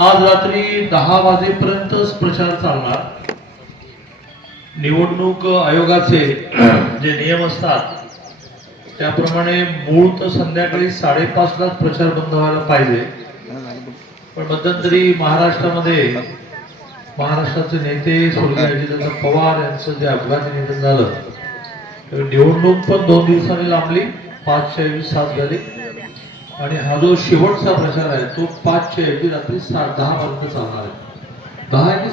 आज रात्री दहा वाजेपर्यंतच प्रचार चालणार. निवडणूक आयोगाचे जे नियम असतात त्याप्रमाणे मूळ तर संध्याकाळी साडेपाचलाच प्रचार बंद व्हायला पाहिजे. पण मध्यंतरी महाराष्ट्रामध्ये महाराष्ट्राचे नेते स्वर्गीय अजितदादा पवार यांचं जे अपघाती निधन झालं तर निवडणूक पण दोन दिवसांनी लांबली पाचशे ऐवजी सात झाली. आणि हा जो शेवटचा प्रचार आहे तो पाचशे ऐवजी रात्री सा दहा पर्यंत चालणार आहे. दहा आहे की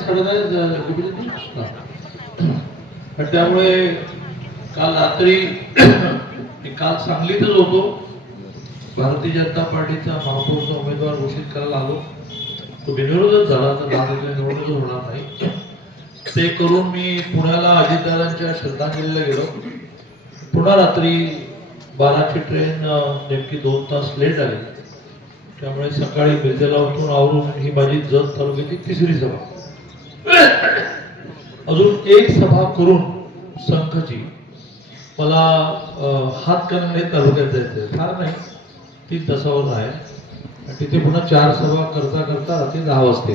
त्यामुळे काल रात्री काल सांगलीतच होतो. भारतीय जनता पार्टीचा महापौरचा उमेदवार घोषित करायला आलो. तो बिनविरोधच झाला तर निवडणूकच होणार नाही. ते करून मी पुण्याला अजितदादांच्या श्रद्धांजलीला गेलो. पुन्हा रात्री बाराची ट्रेन नेमकी दोन तास लेट आली. त्यामुळे सकाळी मिरजेला उठून आवरून ही माझी जत तालुक्याची तिसरी सभा. अजून एक सभा करून संघची मला अं, हातकणंगले तालुक्यात जायचं फार नाही तीन तासावर आहे. आणि तिथे पुन्हा चार सभा करता करता रात्री दहा वाजते.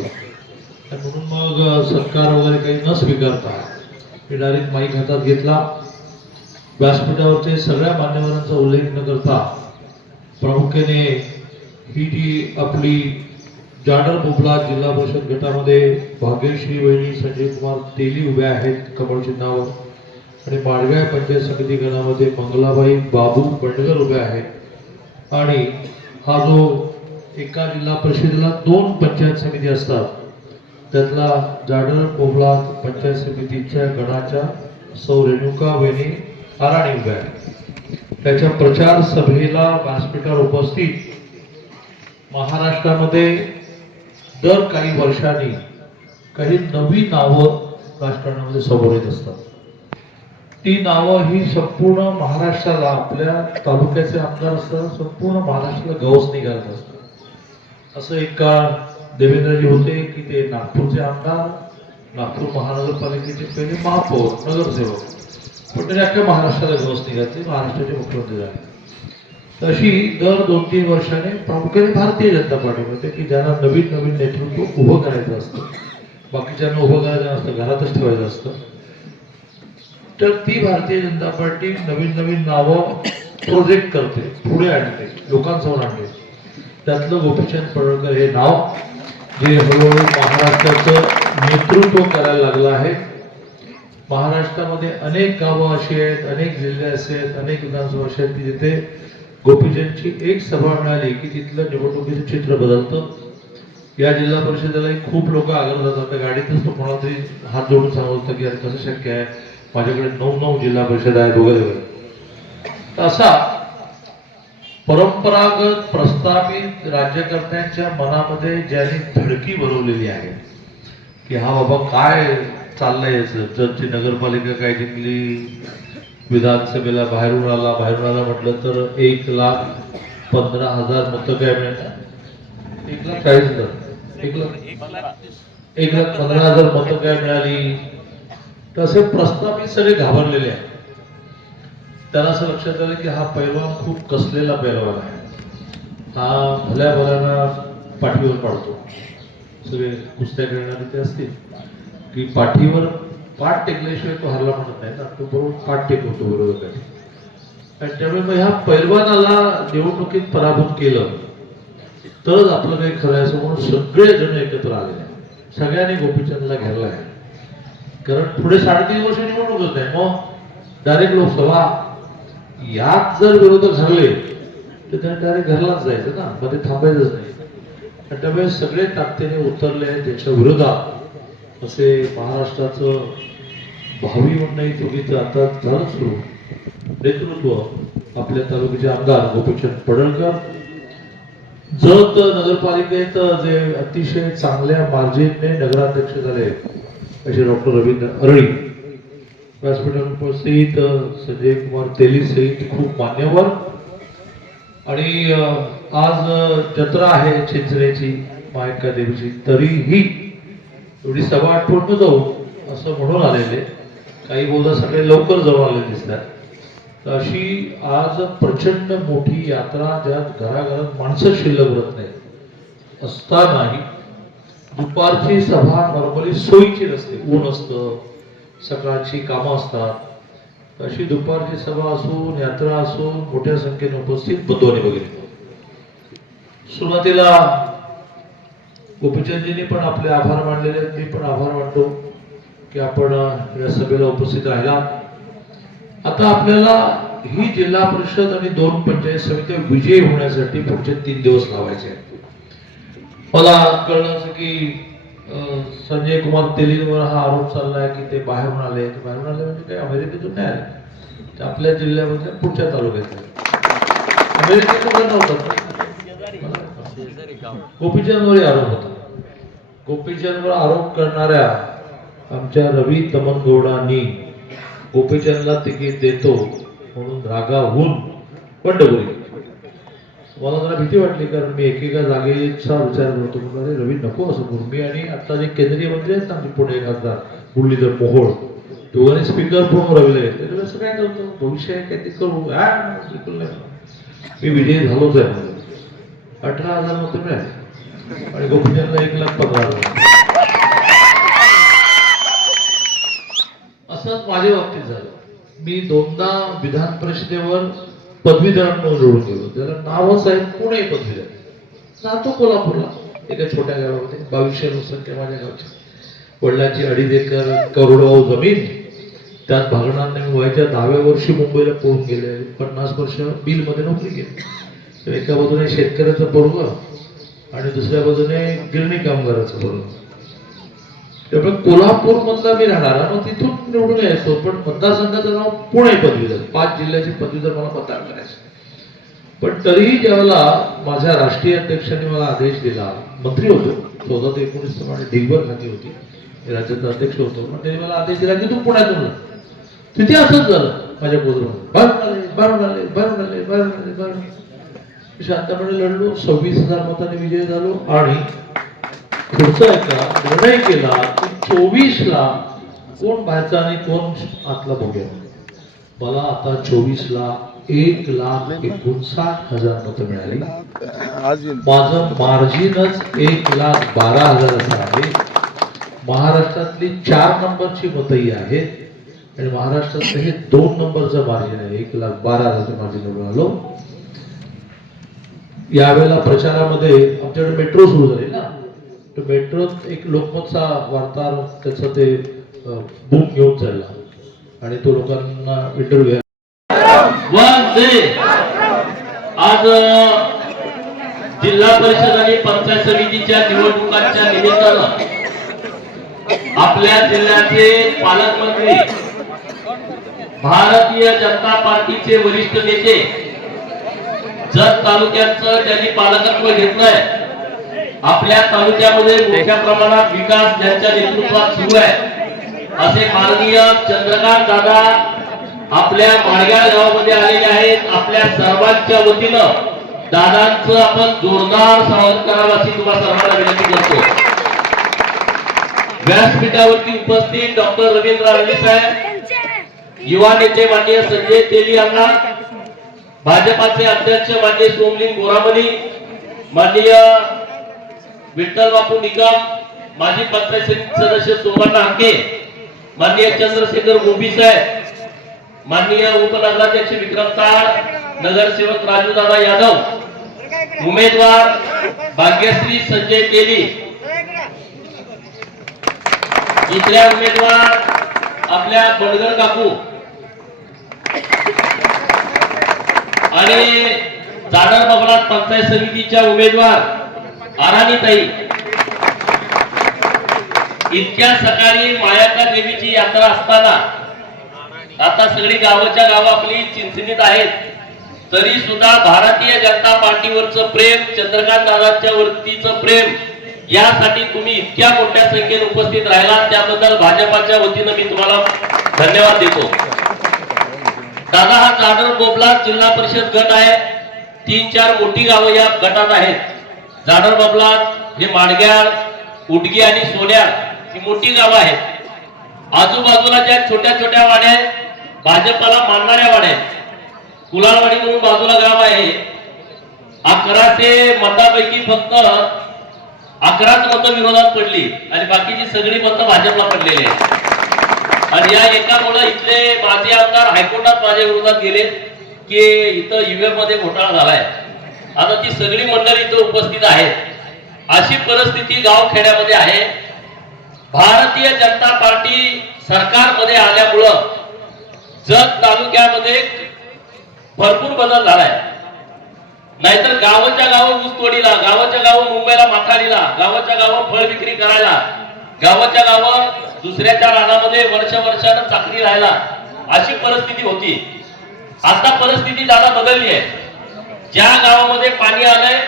म्हणून मग सत्कार वगैरे काही न स्वीकारता मी डायरेक्ट माईक हातात घेतला. व्यासपीठावरचे सगळ्या मान्यवरांचा उल्लेख न करता प्रामुख्याने ही जी आपली जाडर बोबला जिल्हा परिषद गटामध्ये भाग्यश्री वहिनी संजय कुमार तेली उभ्या आहेत कमळ चिन्हावर आणि माडगाव पंचायत समिती गणामध्ये मंगलाबाई बाबू बंडगर उभे आहेत. आणि हा जो एका जिल्हा परिषदेला दोन पंचायत समिती असतात त्यातला जाडर बोबला पंचायत समितीच्या गणाच्या सौ रेणुका वहिनी आराणी त्याच्या प्रचार सभेला व्यासपीठावर उपस्थित महाराष्ट्रामध्ये दर काही वर्षांनी काही नवी नावं राजकारणामध्ये समोर येत असतात. ती नावं ही संपूर्ण महाराष्ट्राला आपल्या तालुक्याचे आमदार असतात संपूर्ण महाराष्ट्राला गवस निघालत असतात. असं एक काळ देवेंद्रजी होते की ते नागपूरचे आमदार नागपूर महानगरपालिकेचे पहिले महापौर नगरसेवक. पण अख्ख्या महाराष्ट्राला व्यवस्थित निघाले महाराष्ट्राचे मुख्यमंत्री झाले. तशी दर दोन तीन वर्षाने प्रामुख्याने भारतीय जनता पार्टीमध्ये की ज्यांना नवीन नवीन नेतृत्व उभं करायचं असतं बाकीच्यांना उभं करायचं नसतं घरातच ठेवायचं असतं तर ती भारतीय जनता पार्टी नवीन नवीन नावं प्रोजेक्ट करते पुढे आणते लोकांसमोर आणते. त्यातलं गोपीचंद पडळकर हे नाव जे हळूहळू महाराष्ट्राचं नेतृत्व करायला लागलं आहे. महाराष्ट्रामध्ये अनेक गावं अशी आहेत अनेक जिल्हे असे आहेत अनेक विधानसभा असे आहेत की जिथे गोपीचंदची एक सभा मिळाली की तिथलं निवडणुकीचं चित्र बदलतं. या जिल्हा परिषदेलाही खूप लोक आग्रह जातात गाडीतच तो कोणाला तरी हात जोडून सांगत होता की अरे कसं शक्य आहे? माझ्याकडे नऊ नऊ जिल्हा परिषद आहेत वगैरे वगैरे. असा परंपरागत प्रस्थापित राज्यकर्त्यांच्या मनामध्ये ज्यांनी धडकी भरवलेली आहे की हा बाबा काय चाललंय याचं. जरची नगरपालिका काय जिंकली? विधानसभेला बाहेरून आला. बाहेरून आला म्हटलं तर एक लाख पंधरा हजार मतं काय मिळतात एक लाख चाळीस हजार. एक लाख. एक लाख पंधरा हजार मतं काय मिळाली? तसे प्रस्तावित सगळे घाबरलेले आहेत. त्यांना असं लक्षात आलं की हा पैलवान खूप कसलेला पैलवान आहे. हा भल्या भल्याना पाठीवर पाडतो. सगळे कुस्त्या खेळणारे ते असतील. की पाठीवर पाठ टेकल्याशिवाय तो हरला म्हणत नाही ना तो बरोबर पाठ टेकवतो बरोबर आणि त्यामुळे मग ह्या पैलवानाला निवडणुकीत पराभूत केलं तरच आपलं काही खरं आहे असं म्हणून सगळे जण एकत्र आलेले आहेत. सगळ्यांनी गोपीचंदला घ्यायला आहे. कारण पुढे साडेतीन वर्ष निवडणूकच नाही मग डायरेक्ट लोकसभा यात जर विरोधक हरले तर त्या डायरेक्ट घरलाच जायचं ना मध्ये थांबायचंच नाही. आणि त्यामुळे सगळे ताकदीने उतरले आहेत त्याच्या विरोधात. असे महाराष्ट्राचं भावी मंडळी दोघीचं आता झालं सुरू. नेतृत्व आपल्या तालुक्याचे आमदार गोपीचंद पडळकर. जत नगरपालिकेत जे अतिशय चांगल्या मार्जिनने नगराध्यक्ष झाले असे डॉक्टर रवींद्र अरळी. व्यासपीठावर उपस्थित संजय कुमार तेली सहित खूप मान्यवर. आणि आज जत्रा आहे चिंचण्याची मायका देवीची तरीही एवढी सभा आठवण जाऊ असं म्हणून आलेले. काही बोलता सगळे लवकर जवळ आले दिसतात. तर अशी आज प्रचंड मोठी यात्रा ज्यात घराघरात माणसं शिल्लक उरत नाही. असतानाही दुपारची सभा नॉर्मली सोयीची नसते. ऊन असतं सकाळची कामं असतात. अशी दुपारची सभा असून यात्रा असून मोठ्या संख्येने उपस्थित बंधूंनी वगैरे सुरुवातीला गोपीचंदजींनी पण आपले आभार मानलेले आहेत. मी पण आभार मानतो की आपण या सभेला उपस्थित राहिला. आता आपल्याला ही जिल्हा परिषद आणि दोन पंचायत समित्या विजयी होण्यासाठी पुढचे तीन दिवस लावायचे आहेत. मला कळलं असं की संजय कुमार तेलींवर हा आरोप चाललाय की ते बाहेरून आले ते बाहेरून आले म्हणजे काही अमेरिकेतून नाही आले. ते आपल्या जिल्ह्यामध्ये पुढच्या तालुक्यात. अमेरिकेतून नव्हतं. गोपीचंदवर आरोप होता. गोपीचंदवर आरोप करणाऱ्या आमच्या रवी तमनगौडांनी गोपीचंदला तिकीट देतो म्हणून रागाहून बंडखोरी केली. मला जरा भीती वाटली कारण मी एकेका जागेचा विचार करतो म्हणजे रवी नको असं करू. मी आणि आता जे केंद्रीय मंत्री आहेत ना आमचे पुणे खासदार मुरलीधर मोहोळ दोघांनी स्पीकर फोन रवीला घेतले. तर असं काय करतो? भविष्य आहे काय ते करू? हा, बिलकुल नाही. मी विजयी झालोच आहे अठरा हजार मत मिळाले. आणि गोपीचंदला एक लाख पगार. असंच माझ्या बाबतीत झालं. मी दोनदा विधान परिषदेवर पदवीधरण म्हणून निवडून गेलो. त्याला नावच आहे पुणे पदवीधर. जातो कोल्हापूरला. एका छोट्या गावामध्ये. बावीसशे लोकसंख्या माझ्या गावची वडिलांची अडीच एकर करोडवाऊ जमीन. त्यात भागणार नाही वयाच्या दहाव्या वर्षी मुंबईला पळून गेले. पन्नास वर्ष बिलमध्ये नोकरी केली. एका बाजूने शेतकऱ्याचं पोरग आणि दुसऱ्या बाजूने गिरणी कामगाराचं पोरग त्यामुळे कोल्हापूर मधला मी राहणार मग तिथून निवडून यायचो पण मतदारसंघाचं नाव पुणे पदवीधर पाच जिल्ह्याची पदवीधर मला मतदान करायचं. पण तरीही ज्यावेळेला माझ्या राष्ट्रीय अध्यक्षांनी मला आदेश दिला मंत्री होतो चौदा ते एकोणीस प्रमाणे ढिगभर खाती होती राज्याचा अध्यक्ष होतो पण त्यांनी मला आदेश दिला की तू पुण्यातून तिथे असंच झालं माझ्या बोलून बाहेरून आले बाहेरून आले बाहेरून आले बाहेरून आले बाहेरून आले शांतपणे लढलो सव्वीस हजार मताने विजय झालो आणि पुढचा एका निर्णय केला की चोवीस ला कोण बाहेरचा आणि कोण आतला बघूया. मला आता चोवीस ला एक लाख एकोणसाठ हजार मतं मिळाली. माझं मार्जिनच एक लाख बारा हजाराचं आहे. महाराष्ट्रातली चार नंबरची मतही आहेत. आणि महाराष्ट्रातलं हे दोन नंबरचं मार्जिन आहे. एक लाख बारा हजारचं मार्जिन मिळालो यावेळेला प्रचारामध्ये आमच्याकडे मेट्रो सुरू झाली ना. तर मेट्रोत एक लोकमतचा वार्ताहर त्याचं ते बुक घेऊन चालला. आणि तो लोकांना इंटरव्ह्यू आज जिल्हा परिषद आणि पंचायत समितीच्या निवडणुकांच्या निमित्तानं आपल्या जिल्ह्याचे पालकमंत्री भारतीय जनता पार्टीचे वरिष्ठ नेते जत तालुक्याचं ज्यांनी पालकत्व घेतलंय आपल्या तालुक्यामध्ये मोठ्या प्रमाणात विकास ज्यांच्या नेतृत्वात सुरू आहे असे माननीय चंद्रकांत दादा आपल्या माडगाव गावामध्ये आलेले आहेत. आपल्या सर्वांच्या वतीनं दादांचं आपण जोरदार स्वागत करावं अशी तुम्हाला सर्वांना विनंती करतो. व्यासपीठावरती उपस्थित डॉक्टर रवींद्र राणे साहेब युवा नेते माननीय संजय तेली यांना भाजपाचे अध्यक्ष माननीय सोमलिंग गोरामणी माननीय विठ्ठल बापू निकम माजी पंचायत सदस्य सोमण्णा हाके माननीय चंद्रशेखर गोपी साहेब माननीय उपनगराध्यक्ष विक्रम ताळ नगरसेवक राजूदादा यादव उमेदवार भाग्यश्री संजय केली. इथल्या उमेदवार आपल्या बडगर काकू. आणि जाडर बबलात पंचायत समितीच्या उमेदवार आराणीताई इतक्या सकाळी मायाका देवीची यात्रा असताना आता सगळी गावाच्या गाव आपली चिंचणीत आहेत तरी सुद्धा भारतीय जनता पार्टीवरचं प्रेम चंद्रकांत दादांच्या वरतीचं प्रेम यासाठी तुम्ही इतक्या मोठ्या संख्येने उपस्थित राहिला त्याबद्दल भाजपाच्या वतीनं मी तुम्हाला धन्यवाद देतो. दादा हा जाडर बोबला जिल्हा परिषद गट आहे. तीन चार मोठी गावं या गटात आहेत. जाडर बबला हे माडग्याळ उडगी आणि सोन्याळ ही मोठी गावं आहेत. आजूबाजूला ज्या छोट्या छोट्या वाड्या आहेत भाजपाला मानणाऱ्या वाड्या आहेत. कुलाळवाडी म्हणून बाजूला गाव आहे. अकराशे मतापैकी फक्त अकराच मतं विरोधात पडली आणि बाकीची सगळी मतं भाजपला पडलेली आहेत. आणि या एकामुळे इथले माजी आमदार हायकोर्टात माझ्या विरोधात गेले की इथं ईव्हीएममध्ये घोटाळा झालाय. आता ती सगळी मंडळी इथं उपस्थित आहेत. अशी परिस्थिती गाव खेड्यामध्ये आहे. भारतीय जनता पार्टी सरकारमध्ये आल्यामुळं जत तालुक्यामध्ये भरपूर बदल झालाय. नाहीतर गावाच्या गाव ऊसतोडीला गावाच्या गाव मुंबईला माथाडीला गावाच्या गाव फळ विक्री करायला गावाच्या गावं दुसऱ्याच्या रानामध्ये वर्ष वर्षानं चाकरी राहायला अशी परिस्थिती होती. आता परिस्थिती दादा बदलली आहे. ज्या गावामध्ये पाणी आलंय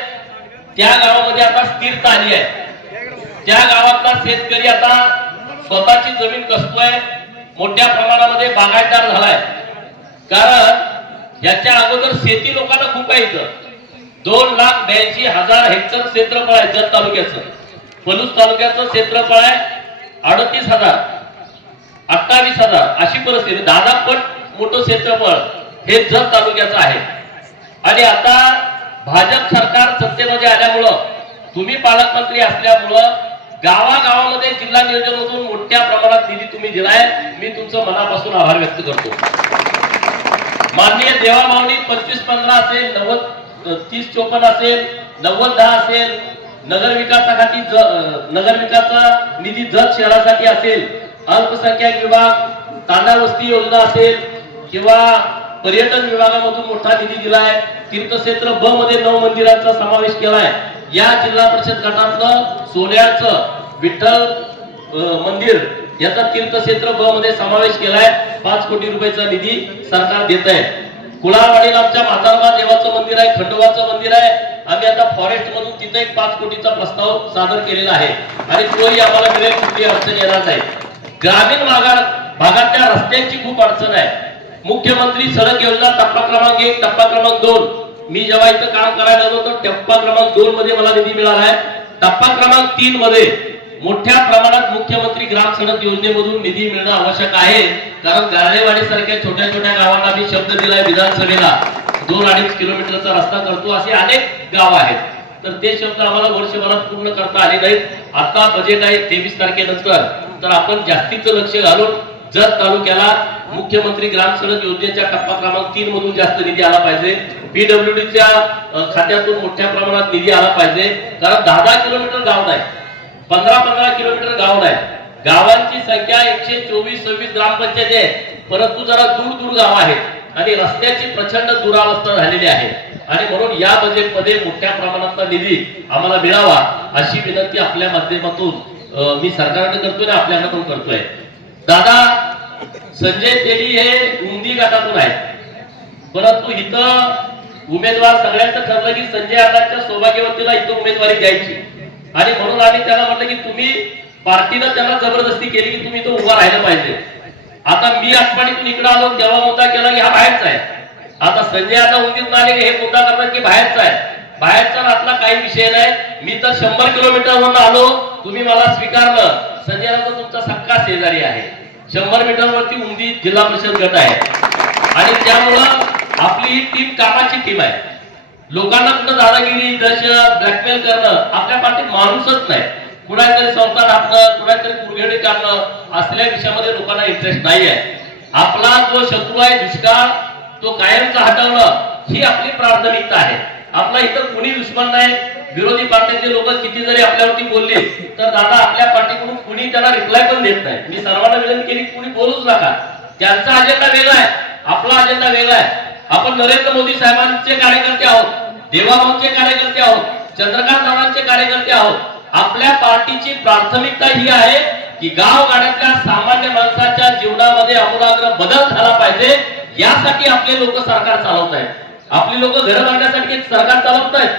त्या गावामध्ये आता स्थिरता आली आहे. त्या गावातला शेतकरी आता स्वतःची जमीन कसतोय मोठ्या प्रमाणामध्ये बागायतदार झालाय. कारण याच्या अगोदर शेती लोकांना खूप आहे इथं. दोन लाख ब्याऐंशी हजार हेक्टर क्षेत्रफळ आहे जत तालुक्याचं. पलूस तालुक्याचं क्षेत्रफळ आहे. अडतीस हजार अठ्ठावीस हजार अशी परिस्थिती. दादा पट मोठं क्षेत्रफळ हे जत तालुक्याचं आहे. आणि आता भाजप सरकार सत्तेमध्ये आल्यामुळं तुम्ही पालकमंत्री असल्यामुळं गावागावामध्ये जिल्हा नियोजनमधून मोठ्या प्रमाणात निधी तुम्ही दिलाय. मी तुमचं मनापासून आभार व्यक्त करतो. माननीय देवा मावणी पंचवीस पंधरा असेल नव्वद तीस चोपन्न असेल नव्वद दहा असेल नगर विकासासाठी नगर निधी जत शहरासाठी असेल अल्पसंख्याक विभाग तांडा वस्ती योजना असेल किंवा पर्यटन विभागामधून मोठा निधी दिलाय तीर्थक्षेत्र ब मध्ये नऊ मंदिरांचा समावेश केलाय या जिल्हा परिषद गटातलं सोन्याचं विठ्ठल मंदिर याचा तीर्थक्षेत्र ब मध्ये समावेश केलाय पाच कोटी रुपयाचा निधी सरकार देत आहे कुळावाडीला आमच्या म्हातारबा देवाचं मंदिर आहे खंडोबाचं मंदिर आहे आम्ही आता फॉरेस्ट मधून तिथे एक पाच कोटीचा प्रस्ताव सादर केलेला आहे. आणि तोही आम्हाला मिळेल कुठली अडचण येणार नाही. ग्रामीण भागात भागातल्या रस्त्यांची खूप अडचण आहे. मुख्यमंत्री सडक योजना टप्पा क्रमांक एक टप्पा क्रमांक दोन. मी जेव्हा इथं काम करायला आलो तर टप्पा क्रमांक दोन मध्ये मला निधी मिळाला आहे. टप्पा क्रमांक तीन मध्ये मोठ्या प्रमाणात मुख्यमंत्री ग्राम सडक योजनेमधून निधी मिळणं आवश्यक आहे. कारण गार्डेवाडी सारख्या छोट्या छोट्या गावांना मी शब्द दिलाय विधानसभेला. दोन अडीच किलोमीटरचा रस्ता करतो असे अनेक गाव आहेत. तर ते शब्द आम्हाला वर्षभरात पूर्ण करता आले नाहीत. आता बजेट आहे तेवीस तारखेनंतर. तर आपण जास्तीचं लक्ष घालून जत तालुक्याला मुख्यमंत्री ग्राम सडक योजनेच्या टप्पा क्रमांक तीन मधून जास्त निधी आला पाहिजे. पीडब्ल्यूडीच्या खात्यातून मोठ्या प्रमाणात निधी आला पाहिजे. कारण दहा दहा किलोमीटर गाव नाही. पंधरा पंधरा किलोमीटर गाव नाही. गावांची संख्या एकशे चोवीस सव्वीस ग्रामपंचायती आहे परंतु जरा दूर दूर गाव आहेत. आणि रस्त्याची प्रचंड दुरावस्था झालेली आहे. आणि म्हणून या बजेटमध्ये मोठ्या प्रमाणातला निधी आम्हाला मिळावा अशी विनंती आपल्या माध्यमातून मी सरकारने करतोय आणि पण करतोय. दादा संजय तेली हे उंदी गटातून आहेत. परंतु इथं उमेदवार सगळ्यांचं ठरलं की संजय अण्णांच्या सौभाग्यवतीला इथं उमेदवारी द्यायची. आणि म्हणून आम्ही त्याला म्हटलं की तुम्ही पार्टीनं त्यांना जबरदस्ती केली की तुम्ही इथं उभा राहायला पाहिजे. आता मी आठवणीतून इकडे आलो जेव्हा मुद्दा केला की हा बाहेरचा आहे. आता संजय आता उंदीत आले की हे मुद्दा करतात की बाहेरचा आहे. बाहेरचा आतला काही विषय नाही. मी तर शंभर किलोमीटरवरून आलो. तुम्ही मला स्वीकारलं. संजयला तर तुमचा सक्का शेजारी आहे. शंभर मीटरवरती उंदी जिल्हा परिषद गट आहे. आणि त्यामुळं आपली ही टीम कामाची टीम आहे. लोकांना कुठं दादागिरी दहशत ब्लॅकमेल करणं आपल्या पार्टीत माणूसच नाही. कुणातरी संस्था टाकणं कुणातरी कुरघेडी काढणं असल्या विषयामध्ये लोकांना इंटरेस्ट नाही आहे आपला जो शत्रू आहे दुष्काळ तो कायमचा हटवणं ही आपली प्राथमिकता आहे. आपला इथं कुणी दुश्मन नाही. विरोधी पार्टीचे लोक किती जरी आपल्यावरती बोलले तर दादा आपल्या पार्टीकडून कुणी त्याला रिप्लाय पण देत नाही. मी सर्वांना विनंती केली कुणी बोलूच नका. त्यांचा अजेंडा वेगळा आहे. आपला अजेंडा वेगळा आहे. आपण नरेंद्र मोदी साहेबांचे कार्यकर्ते आहोत देवाभाऊंचे कार्यकर्ते आहोत चंद्रकांत दादांचे कार्यकर्ते आहोत. आपल्या पार्टीची प्राथमिकता ही आहे की गावगाड्यातल्या सामान्य माणसाच्या जीवनामध्ये आमूलाग्र बदल झाला पाहिजे यासाठी आपले लोक सरकार चालवत आहेत. आपली लोक घर बांधण्यासाठी सरकार चालवत आहेत.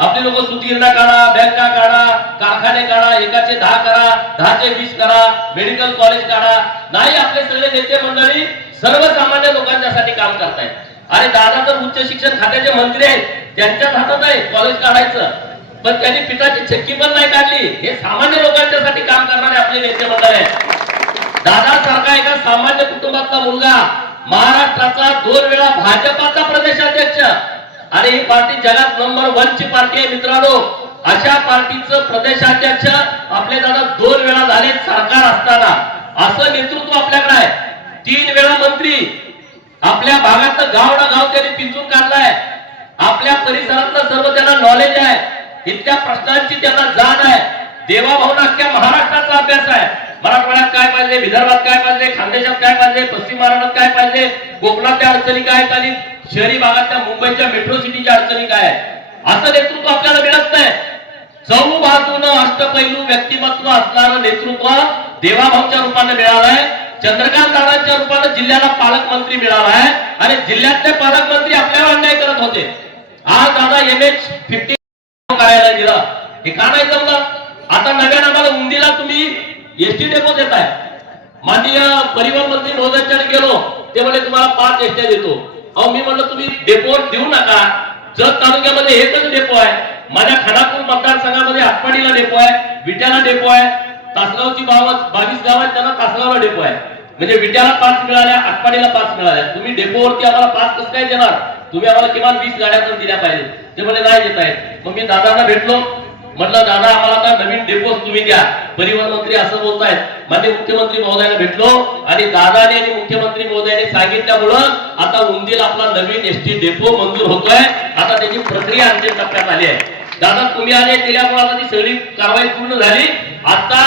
आपले लोक सुतगिरणा काढा बँका काढा कारखाने काढा एकाचे दहा करा दहाचे वीस करा मेडिकल कॉलेज काढा. नाही आपले सगळे नेते मंडळी सर्वसामान्य लोकांच्यासाठी काम करतायत. आणि दादा तर उच्च शिक्षण खात्याचे मंत्री आहेत त्यांच्याच हातात आहे कॉलेज काढायचं. पण त्यांनी पिठाची चक्की पण नाही काढली. हे सामान्य लोकांच्यासाठी काम करणारे आपले नेते मंडळ आहे दादा सारखा एका सामान्य कुटुंबातला मुलगा महाराष्ट्राचा दोन वेळा भाजपाचा प्रदेशाध्यक्ष. आणि ही पार्टी जगात नंबर वन ची पार्टी आहे मित्रांनो. अशा पार्टीचं प्रदेशाध्यक्ष आपले दादा दोन वेळा झाले सरकार असताना. असं नेतृत्व आपल्याकडे आहे. तीन वेळा मंत्री. आपल्या भागातलं गाव ना गाव त्यांनी पिंजून काढलाय. आपल्या परिसरातलं सर्व त्यांना नॉलेज आहे. इतक्या प्रश्नांची त्यांना जाण आहे. देवाभाऊन अख्ख्या महाराष्ट्राचा अभ्यास आहे. मराठवाड्यात काय पाहिजे विदर्भात काय पाहिजे खानदेशात काय पाहिजे पश्चिम महाराष्ट्रात काय पाहिजे कोकणातल्या अडचणी काय आहेत आणि शहरी भागातल्या मुंबईच्या मेट्रो सिटीच्या अडचणी काय आहेत? असं नेतृत्व आपल्याला मिळत नाही. चौ बाजूनं अष्टपैलू व्यक्तिमत्व असणारं नेतृत्व देवाभाऊच्या रूपाने मिळालंय चंद्रकांत दादांच्या रूपाने जिल्ह्याला पालकमंत्री मिळाला आहे. आणि जिल्ह्यातले पालकमंत्री आपल्यावर अन्याय करत होते. आज दादा एम एच फिफ्टी करायला दिला हे का नाही जमलं? आता नव्यानं आम्हाला उंदीला तुम्ही एसटी डेपो देताय. माननीय परिवहन मंत्री महोदयांच्याकडे गेलो ते म्हणले तुम्हाला पाच एसट्या देतो. अहो मी म्हणलं तुम्ही डेपो देऊ नका. जत तालुक्यामध्ये एकच डेपो आहे. माझ्या खडापूर मतदारसंघामध्ये आटपाडीला डेपो आहे विट्याला डेपो आहे तासगावची गाव बावीस गाव आहेत त्यांना तासगावला डेपो आहे. म्हणजे विट्याला पाच मिळाल्या आटपाडीला पाच मिळाल्या. तुम्ही डेपोवरती आम्हाला पाच कसं काय देणार? तुम्ही आम्हाला किमान वीस गाड्या दिल्या पाहिजे ते म्हणे नाही देत आहेत मग मी दादांना भेटलो. म्हटलं दादा आम्हाला आता नवीन डेपोज तुम्ही द्या. परिवहन मंत्री असं बोलतायत. मान्य मुख्यमंत्री महोदयाला भेटलो आणि दादाने आणि मुख्यमंत्री महोदयाने सांगितल्यामुळं आता उंदील आपला नवीन एसटी डेपो मंजूर होतोय. आता त्याची प्रक्रिया अंतिम टप्प्यात आली आहे. दादा तुम्ही आले दिल्यामुळे आता ती सगळी कारवाई पूर्ण झाली. आता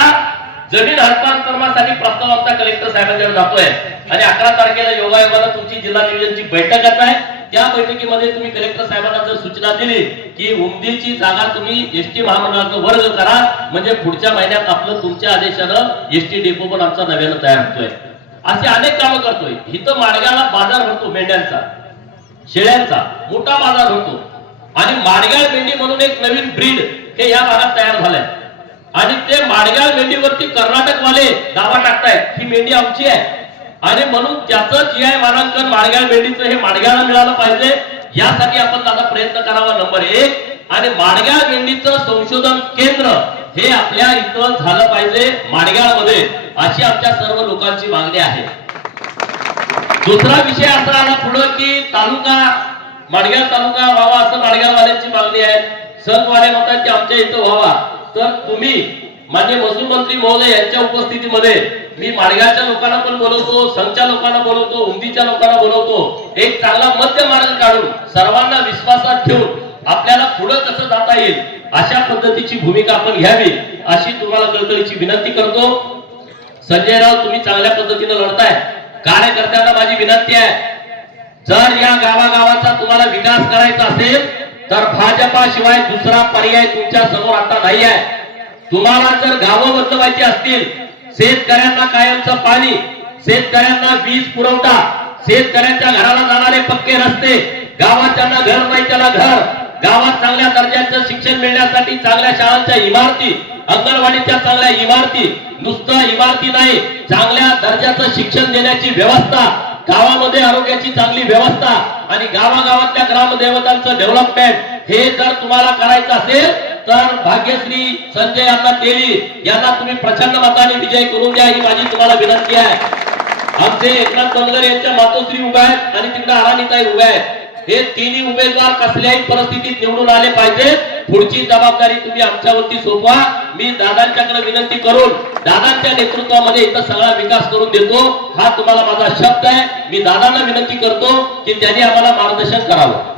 जमीन हस्तांतरणासाठी प्रस्ताव आमचा कलेक्टर साहेबांकडे जातोय. आणि अकरा तारखेला योगायोगाला तुमची जिल्हा नियोजनची बैठकच आहे. त्या बैठकीमध्ये तुम्ही कलेक्टर साहेबांना जर सूचना दिली की उमदीची जागा तुम्ही एसटी महामंडळाचा वर्ग करा म्हणजे पुढच्या महिन्यात आपलं तुमच्या आदेशानं एसटी डेपो पण आमचा नव्यानं तयार होतोय. असे अनेक कामं करतोय. इथं माडगाला बाजार होतो मेंढ्यांचा. शेळ्यांचा. मोठा बाजार होतो. आणि माडगाळ मेंढी म्हणून एक नवीन ब्रीड हे या भागात तयार झालंय. आणि ते माडगाळ मेंढीवरती कर्नाटकवाले दावा टाकतायत ही मेंढी आमची आहे. आणि म्हणून त्याचं जी आय मानांकन माडगाळ बेडीचं हे माडगाळला मिळालं पाहिजे यासाठी आपण त्याचा प्रयत्न करावा नंबर एक. आणि माडगाळ मेंढीचं संशोधन केंद्र हे आपल्या इथं झालं पाहिजे माडगाळमध्ये अशी आमच्या सर्व लोकांची मागणी आहे. दुसरा विषय असा आला पुढं की तालुका माडगाव तालुका व्हावा असं माडगाववाल्यांची मागणी आहे. संघवाले म्हणतात की आमच्या इथं व्हावा. तर तुम्ही माझे महसूल मंत्री महोदय यांच्या उपस्थितीमध्ये मी माडगावच्या लोकांना पण बोलवतो संघच्या लोकांना बोलवतो उमदीच्या लोकांना बोलवतो. एक चांगला मध्य मार्ग काढून सर्वांना विश्वासात ठेवून आपल्याला पुढं कसं जाता येईल अशा पद्धतीची भूमिका आपण घ्यावी अशी तुम्हाला कळकळीची विनंती करतो. संजय राव तुम्ही चांगल्या पद्धतीने लढताय. कार्यकर्त्यांना माझी विनंती आहे. जर या गावागावाचा तुम्हाला विकास करायचा असेल तर भाजपा शिवाय दुसरा पर्याय तुमच्यासमोर आता नाही आहे तुम्हाला जर गावं बदलवायची असतील शेतकऱ्यांना कायमचं पाणी शेतकऱ्यांना वीज पुरवठा शेतकऱ्यांच्या घराला जाणारे पक्के रस्ते गावात त्यांना घर नाही त्याला घर गावात चांगल्या दर्जाचं शिक्षण मिळण्यासाठी चांगल्या शाळांच्या इमारती अंगणवाडीच्या चांगल्या इमारती नुसतं इमारती नाही चांगल्या दर्जाचं शिक्षण देण्याची व्यवस्था गावामध्ये आरोग्याची चांगली व्यवस्था आणि गावागावातल्या ग्रामदेवतांचं डेव्हलपमेंट हे जर तुम्हाला करायचं असेल तर भाग्यश्री संजय यांना तेली. यांना तुम्ही प्रचंड मताने विजय करून द्या ही माझी तुम्हाला विनंती आहे. आमचे एकनाथ बनगर यांच्या मातोश्री उभ्या आहेत आणि तिकडे अराणीताई उभ्या आहेत. हे तिन्ही उमेदवार कसल्याही परिस्थितीत निवडून आले पाहिजे. पुढची जबाबदारी तुम्ही आमच्यावरती सोपवा. मी दादांच्याकडे विनंती करून दादांच्या नेतृत्वामध्ये इथं सगळा विकास करून देतो. हा तुम्हाला माझा शब्द आहे. मी दादांना विनंती करतो की त्यांनी आम्हाला मार्गदर्शन करावं.